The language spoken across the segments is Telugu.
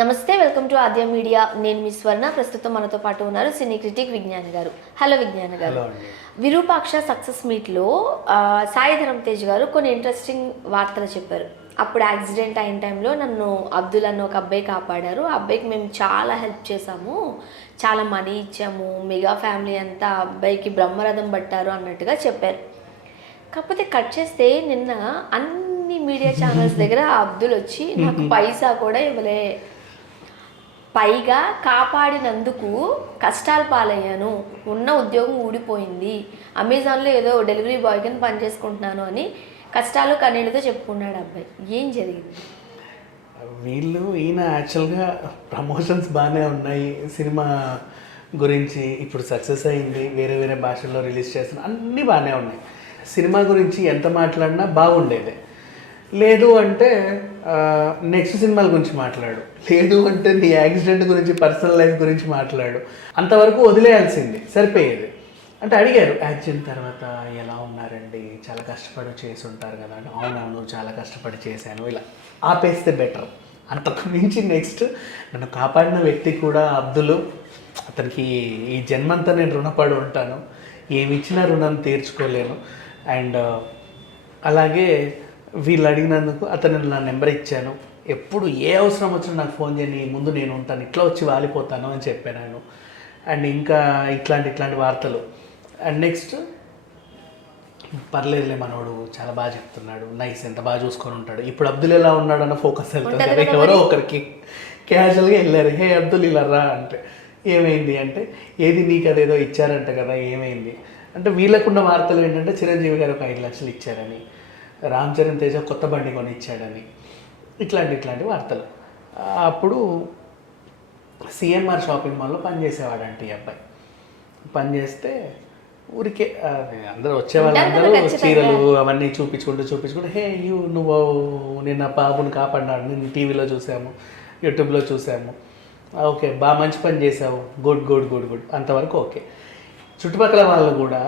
నమస్తే, వెల్కమ్ టు ఆద్య మీడియా. నేను మీ స్వర్ణ. ప్రస్తుతం మనతో పాటు ఉన్నారు సినీ క్రిటిక్ విజ్ఞాన్ గారు. హలో విజ్ఞాన్ గారు. విరూపాక్ష సక్సెస్ మీట్లో సాయి ధరమ్ తేజ్ గారు కొన్ని ఇంట్రెస్టింగ్ వార్తలు చెప్పారు. అప్పుడు యాక్సిడెంట్ అయిన టైంలో నన్ను అబ్దుల్ అన్న ఒక అబ్బాయి కాపాడారు. ఆ అబ్బాయికి మేము చాలా హెల్ప్ చేసాము, చాలా మనీ ఇచ్చాము, మెగా ఫ్యామిలీ అంతా అబ్బాయికి బ్రహ్మరథం పట్టారు అన్నట్టుగా చెప్పారు. కాకపోతే కట్ చేస్తే నిన్న అన్ని మీడియా ఛానల్స్ దగ్గర అబ్దుల్ వచ్చి నాకు పైసా కూడా ఇవ్వలే, పైగా కాపాడినందుకు కష్టాల పాలయ్యాను, ఉన్న ఉద్యోగం ఊడిపోయింది, అమెజాన్లో ఏదో డెలివరీ బాయ్ కింద పనిచేసుకుంటున్నాను అని కష్టాలు కన్నీళ్ళతో చెప్పుకున్నాడు అబ్బాయి. ఏం జరిగింది? ఈయన యాక్చువల్గా ప్రమోషన్స్ బాగానే ఉన్నాయి, సినిమా గురించి ఇప్పుడు సక్సెస్ అయింది, వేరే వేరే భాషల్లో రిలీజ్ చేస్తున్నా, అన్నీ బాగానే ఉన్నాయి. సినిమా గురించి ఎంత మాట్లాడినా బాగుండేది. లేదు అంటే నెక్స్ట్ సినిమాల గురించి మాట్లాడు, లేదు అంటే నీ యాక్సిడెంట్ గురించి, పర్సనల్ లైఫ్ గురించి మాట్లాడు, అంతవరకు వదిలేయాల్సింది, సరిపోయేది. అంటే అడిగారు యాక్సిడెంట్ తర్వాత ఎలా ఉన్నారండి, చాలా కష్టపడి చేసి ఉంటారు కదా అంటే అవునవును చాలా కష్టపడి చేశాను, ఇలా ఆపేస్తే బెటర్. అంతకు మించి నెక్స్ట్ నన్ను కాపాడిన వ్యక్తి కూడా అబ్దుల్, అతనికి ఈ జన్మంతా నేను రుణపడి ఉంటాను, ఏమి ఇచ్చినా రుణం తీర్చుకోలేను. అండ్ అలాగే వీళ్ళు అడిగినందుకు అతను నా నెంబర్ ఇచ్చాను, ఎప్పుడు ఏ అవసరం వచ్చినా నాకు ఫోన్ చేయని, ముందు నేను ఉంటాను, ఇట్లా వచ్చి వాలిపోతాను అని చెప్పాను. అండ్ ఇంకా ఇట్లాంటి వార్తలు. అండ్ నెక్స్ట్ పర్లేదులే మనోడు చాలా బాగా చెప్తున్నాడు, నైస్, ఎంత బాగా చూసుకొని ఉంటాడు. ఇప్పుడు అబ్దుల్ ఎలా ఉన్నాడు అన్న ఫోకస్ వెళ్తుంది కదా, ఎవరో ఒకరికి క్యాజువల్గా వెళ్ళారు, హే అబ్దుల్ ఇలా రా అంటే ఏమైంది అంటే, ఏది నీకు అదేదో ఇచ్చారంట కదా, ఏమైంది అంటే వీళ్ళకున్న వార్తలు ఏంటంటే చిరంజీవి గారు ఒక 5 లక్షలు ఇచ్చారని, రామ్ చరణ్ తేజ కొత్త బండి కొని ఇచ్చాడని, ఇట్లాంటి వార్తలు. అప్పుడు సిఎంఆర్ షాపింగ్ మాల్లో పనిచేసేవాడంట ఈ అబ్బాయి. పనిచేస్తే ఊరికే అందరూ వచ్చేవాళ్ళందరూ చీరలు అవన్నీ చూపించుకుంటూ హే నువ్వు నిన్న బాబుని కాపాడినాడు, నేను టీవీలో చూసాము, యూట్యూబ్లో చూసాము, ఓకే బాగా మంచి పని చేసావు, గుడ్ అంతవరకు ఓకే. చుట్టుపక్కల వాళ్ళు కూడా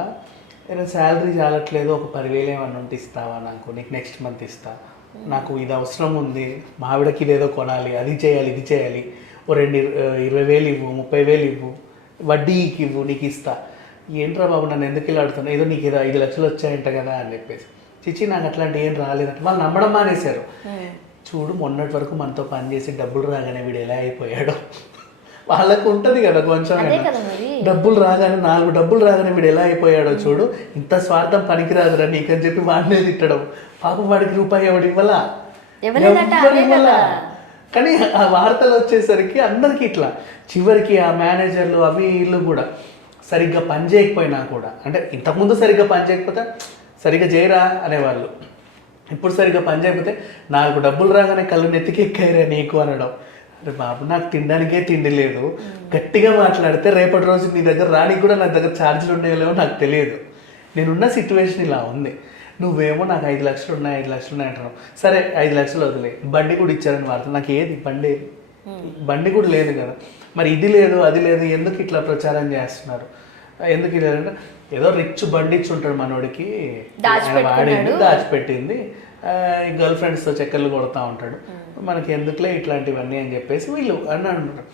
నేను శాలరీ చాలట్లేదు, ఒక 10,000 ఏమన్నా ఉంటే ఇస్తావా నాకు, నీకు నెక్స్ట్ మంత్ ఇస్తా, నాకు ఇది అవసరం ఉంది, మా ఆవిడకి ఇదేదో కొనాలి, అది చేయాలి ఇది చేయాలి, ఓ 20,000 ఇవ్వు, 30,000 ఇవ్వు, వడ్డీకి ఇవ్వు, నీకు ఇస్తా. ఏంట్రా బాబు నన్ను ఎందుకు ఇలా అడుగుతున్నా, ఏదో నీకు ఏదో 5 లక్షలు వచ్చాయంట కదా అని చెప్పేసి, చిచ్చి నాకు అట్లాంటి ఏం రాలేదంటే వాళ్ళు నమ్మడం మానేశారు. చూడు మొన్నటి వరకు మనతో పనిచేసి డబ్బులు రాగానే వీడు ఎలా అయిపోయాడో, వాళ్ళకు ఉంటుంది కదా కొంచెం, డబ్బులు రాగానే 4 డబ్బులు రాగానే వీడు ఎలా అయిపోయాడో చూడు, ఇంత స్వార్థం పనికిరాదురా నీకని చెప్పి వాడినే తిట్టడం. పాపం వాడికి రూపాయి ఎవడు ఇవ్వలా. కానీ ఆ వార్తలు వచ్చేసరికి అందరికీ ఇట్లా, చివరికి ఆ మేనేజర్లు అవి వీళ్ళు కూడా సరిగ్గా పని చేయకపోయినా కూడా, అంటే ఇంతకుముందు సరిగ్గా పని చేయకపోతే సరిగ్గా చేయరా అనేవాళ్ళు, ఇప్పుడు సరిగ్గా పని చేయకపోతే 4 డబ్బులు రాగానే కళ్ళు నెత్తికి ఎక్కాయిరా నీకు అనడం. అరే బాబు నాకు తినడానికే తిండి లేదు, గట్టిగా మాట్లాడితే రేపటి రోజు నీ దగ్గర రానికి కూడా నా దగ్గర ఛార్జీలు ఉండేలేవో నాకు తెలియదు, నేనున్న సిచ్యువేషన్ ఇలా ఉంది, నువ్వేమో నాకు 5 లక్షలు ఉన్నాయి అంటున్నావు, సరే 5 లక్షలు వదిలే, బండి కూడా ఇచ్చారని వార్త, నాకు ఏది బండి కూడా లేదు కదా, మరి ఇది లేదు అది లేదు, ఎందుకు ఇట్లా ప్రచారం చేస్తున్నారు, ఎందుకు ఇది అంటే ఏదో రిచ్ బండి ఇచ్చి ఉంటాడు మనోడికి, వాడింది దాచిపెట్టింది, గర్ల్ ఫ్రెండ్స్తో చక్కర్లు కొడుతూ ఉంటాడు, మనకి ఎందుకులే ఇట్లాంటివన్నీ అని చెప్పేసి వీళ్ళు అని అంటారు.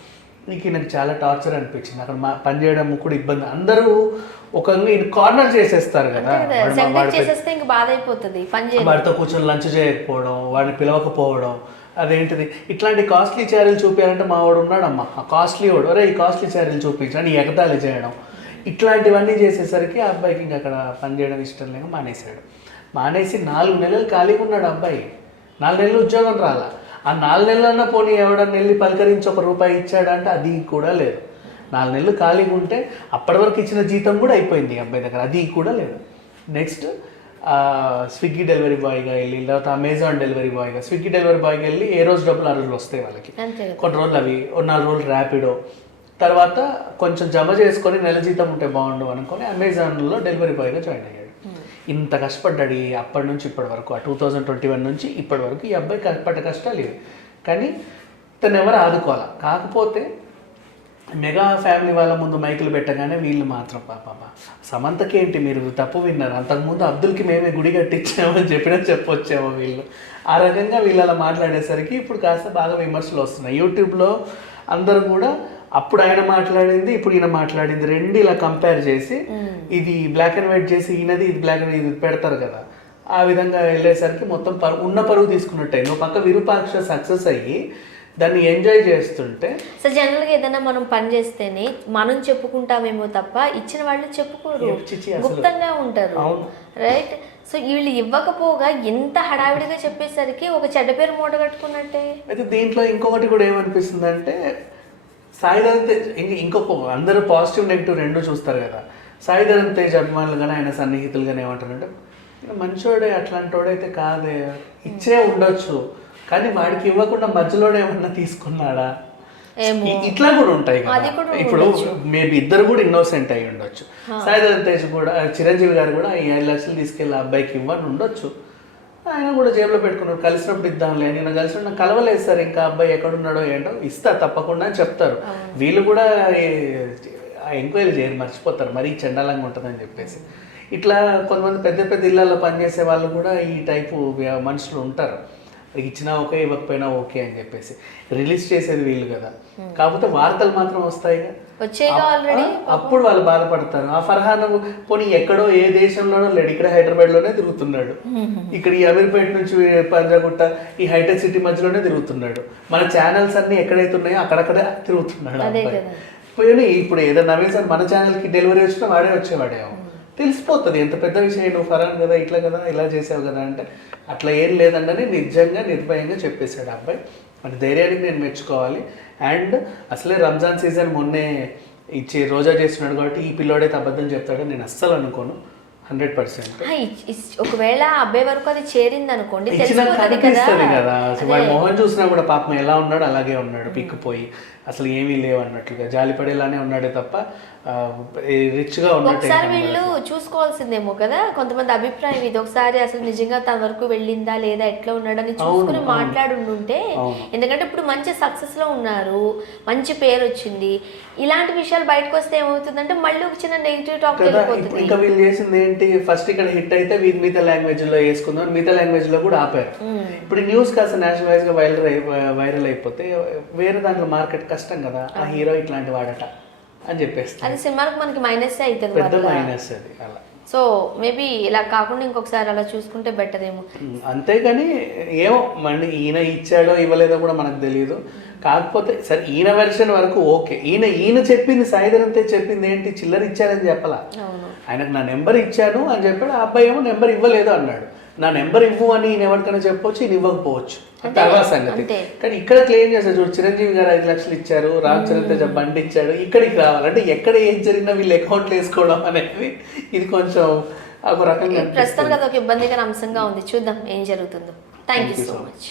నీకు నాకు చాలా టార్చర్ అనిపించింది అక్కడ పని చేయడం కూడా ఇబ్బంది, అందరూ ఒక కార్నర్ చేసేస్తారు కదా, వాడితో కూర్చొని లంచ్ చేయకపోవడం, వాడిని పిలవకపోవడం, అదేంటిది ఇట్లాంటి కాస్ట్లీ చీరలు చూపించాలంటే మా వాడు ఉన్నాడమ్మా ఆ కాస్ట్లీ వాడు, ఒరే ఈ కాస్ట్లీ చీరలు చూపించండి, ఈ ఎగతాళి చేయడం, ఇట్లాంటివన్నీ చేసేసరికి ఆ అబ్బాయికి ఇంకా అక్కడ పనిచేయడం ఇష్టం లేక మానేసి 4 నెలలు ఖాళీగా ఉన్నాడు అబ్బాయి. 4 నెలలు ఉద్యోగం రాలా, ఆ 4 నెలలన్నా పోనీ ఎవడన్నా వెళ్ళి పలకరించి ₹1 ఇచ్చాడంటే అది కూడా లేదు. 4 నెలలు ఖాళీగా ఉంటే అప్పటి వరకు ఇచ్చిన జీతం కూడా అయిపోయింది అబ్బాయి దగ్గర, అది కూడా లేదు. నెక్స్ట్ స్విగ్గీ డెలివరీ బాయ్గా వెళ్ళి, లేకపోతే అమెజాన్ డెలివరీ బాయ్గా, స్విగ్గీ డెలివరీ బాయ్గా వెళ్ళి ఏ రోజు డబ్బులు ఆ రోజు వస్తాయి వాళ్ళకి, కొన్ని రోజులు అవి, 4 రోజులు ర్యాపిడో, తర్వాత కొంచెం జమ చేసుకొని నెల జీతం ఉంటే బాగుండు అనుకొని అమెజాన్లో డెలివరీ బాయ్గా జాయిన్ అయ్యాడు. ఇంత కష్టపడ్డాడు అప్పటి నుంచి ఇప్పటి వరకు, ఆ 2021 నుంచి ఇప్పటి వరకు ఈ అబ్బాయి పడ్డ కష్టాలు ఇవి, కానీ తను ఎవరు ఆదుకోవాలి. కాకపోతే మెగా ఫ్యామిలీ వాళ్ళ ముందు మైకులు పెట్టగానే వీళ్ళు మాత్రం పాప సమంతకి ఏంటి మీరు తప్పు విన్నారు, అంతకుముందు అబ్దుల్కి మేమే గుడి కట్టించామని చెప్పినా చెప్పొచ్చామో వీళ్ళు. ఆ రకంగా వీళ్ళు అలా మాట్లాడేసరికి ఇప్పుడు కాస్త బాగా విమర్శలు వస్తున్నాయి యూట్యూబ్లో. అందరూ కూడా అప్పుడు ఆయన మాట్లాడింది ఇప్పుడు ఈయన మాట్లాడింది రెండు ఇలా కంపేర్ చేసి ఇది బ్లాక్ అండ్ వైట్ చేసి ఈయనది ఇది బ్లాక్ అండ్ ఇది పెడతారు కదా, ఆ విధంగా వెళ్ళేసరికి మొత్తం ఉన్న పరువు తీసుకున్నట్టు నువ్వు పక్క విరూపాక్ష సక్సెస్ అయ్యి దాన్ని ఎంజాయ్ చేస్తుంటే. సో జనరల్గా ఏదైనా మనం పని చేస్తేనే మనం చెప్పుకుంటామేమో తప్ప ఇచ్చిన వాళ్ళు చెప్పుకోరు, గుప్తంగా ఉంటారు, రైట్? సో వీళ్ళు ఇవ్వకపోగా ఎంత హడావిడిగా చెప్పేసరికి ఒక చెడ్డ పేరు మూట కట్టుకున్నట్టే. అయితే దీంట్లో ఇంకొకటి కూడా ఏమనిపిస్తుంది అంటే సాయిధరమ్ తేజ్ ఇంకొక అందరూ పాజిటివ్ నెగిటివ్ రెండు చూస్తారు కదా. సాయిధరమ్ తేజ్ అభిమానులు కానీ ఆయన సన్నిహితులు కానీ ఏమంటారంటే మంచోడే అట్లాంటోడైతే కాదే, ఇచ్చే ఉండొచ్చు కానీ వాడికి ఇవ్వకుండా మధ్యలోనే ఏమన్నా తీసుకున్నాడా, ఇట్లా కూడా ఉంటాయి కదా. ఇప్పుడు మేబీ ఇద్దరు కూడా ఇన్నోసెంట్ అయి ఉండొచ్చు. సాయిధరమ్ తేజ్ కూడా చిరంజీవి గారు కూడా ఈ 5 లక్షలు తీసుకెళ్ళి అబ్బాయికి ఇవ్వని ఉండొచ్చు. ఆయన కూడా జేబులో పెట్టుకున్నాడు, కలిసినప్పుడు ఇద్దాంలే, నేను కలిసినప్పుడు నాకు కలవలేదు సార్ ఇంకా అబ్బాయి ఎక్కడున్నాడో ఏంటో ఇస్తా తప్పకుండా అని చెప్తారు. వీళ్ళు కూడా ఎంక్వైరీ చేయరు, మర్చిపోతారు మరీ చండాలంగా ఉంటుందని చెప్పేసి. ఇట్లా కొంతమంది పెద్ద పెద్ద ఇళ్ళల్లో పనిచేసే వాళ్ళు కూడా ఈ టైపు మనుషులు ఉంటారు, ఇచ్చినా ఓకే ఇవ్వకపోయినా ఓకే అని చెప్పేసి. రిలీజ్ చేసేది వీళ్ళు కదా, కాకపోతే వార్తలు మాత్రం వస్తాయిగా, అప్పుడు వాళ్ళు బాధపడతారు. ఆ ఫర్హాన్ పోనీ ఎక్కడో ఏ దేశంలోనో లేడు, ఇక్కడ హైదరాబాద్లోనే తిరుగుతున్నాడు, ఇక్కడ ఈ అమీర్పేట నుంచి పంజాగుట్ట ఈ హైటెక్ సిటీ మధ్యలోనే తిరుగుతున్నాడు. మన ఛానల్స్ అన్ని ఎక్కడైతే ఉన్నాయో అక్కడక్కడే తిరుగుతున్నాడు అబ్బాయి. పోయి ఇప్పుడు ఏదో నవీన్ సార్ మన ఛానల్కి డెలివరీ వచ్చినా వాడే వచ్చేవాడేమో, తెలిసిపోతుంది ఎంత పెద్ద విషయం, నువ్వు ఫర్హాన్ కదా ఇట్లా కదా ఇలా చేసావు కదా అంటే. అట్లా ఏం లేదండి నిజంగా నిర్భయంగా చెప్పేశాడు అబ్బాయి. అంటే ధైర్యానికి నేను మెచ్చుకోవాలి. అండ్ అసలే రంజాన్ సీజన్ మొన్నే ఇచ్చి రోజా చేస్తున్నాడు కాబట్టి ఈ పిల్లోడైతే అబద్ధం చెప్తాడని నేను అస్సలు అనుకోను 100%. ఒకవేళ అబ్బాయి వరకు అది చేరింది అనుకోండి, కనిపిస్తుంది కదా. వాడు మొహం చూసినా కూడా పాపం ఎలా ఉన్నాడు అలాగే ఉన్నాడు, పిక్కుపోయి అసలు ఏమీ లేవు అన్నట్లుగా జాలిపడేలానే ఉన్నాడే తప్ప రిచ్గా ఉన్నట్టు. ఒకసారి వీళ్ళు చూసుకోవాల్సిందేమో కదా, కొంతమంది అభిప్రాయం ఇది, ఒకసారి అసలు నిజంగా తన వరకు వెళ్ళిందా లేదా ఎట్లా ఉన్నాడని చూసుకుని మాట్లాడుంటే. ఎందుకంటే ఇప్పుడు మంచి సక్సెస్ లో ఉన్నారు, మంచి పేరు వచ్చింది, ఇలాంటి విషయాలు బయటకు వస్తే ఏమవుతుందంటే మళ్ళీ ఒక చిన్న నెగిటివ్ టాక్ వెళ్ళిపోతుంది. ఇంకా వీళ్ళు చేసింది ఏంటి, ఫస్ట్ ఇక్కడ హిట్ అయితే మిగతా లాంగ్వేజ్ లో వేసుకుందాం, మిగతా లాంగ్వేజ్ లో కూడా ఆపారు. ఇప్పుడు న్యూస్ కాస్త నేషనల్ వైజ్ గా వైరల్ అయిపోతే వేరే దాంట్లో మార్కెట్ కష్టం కదా, ఆ హీరో ఇట్లాంటి వాడట అని చెప్పేసి అది సినిమాకి మనకి మైనస్ అవుతుంది, పెద్ద మైనస్ అది అలా. సో మేబీ ఇలా కాకుండా ఇంకొకసారి అలా చూసుకుంటే బెటర్ ఏమో. అంతేగాని ఏమో మళ్ళీ ఈయన ఇచ్చాడో ఇవ్వలేదో కూడా మనకు తెలియదు. కాకపోతే సరే ఈయన వెర్షన్ వరకు ఓకే, ఈయన చెప్పింది సాయిధరమ్ తేజ్ చెప్పింది ఏంటి, చిల్లర ఇచ్చారని చెప్పాలా, ఆయనకు నా నెంబర్ ఇచ్చాను అని చెప్పాడు. ఆ అబ్బాయి ఏమో నెంబర్ ఇవ్వలేదు అన్నాడు. నా నెంబర్ ఇవ్వు అని ఈయన ఎవరికైనా చెప్పొచ్చు, ఈయన ఇవ్వకపోవచ్చు, తర్వాత సంగతి. కానీ ఇక్కడ క్లెయిమ్ చేస్తారు చూడు, చిరంజీవి గారు 5 లక్షలు ఇచ్చారు, రామ్ చరణ్ తేజ్ బండి ఇచ్చాడు, ఇక్కడికి రావాలంటే ఎక్కడ ఏం జరిగినా వీళ్ళు అకౌంట్లు వేసుకోవడం అనేది ఇది కొంచెం ఒక రకంగా ప్రస్తుతానికి అది ఒక ఇబ్బందికర అంశంగా ఉంది. చూద్దాం ఏం జరుగుతుందో. Thank you so much.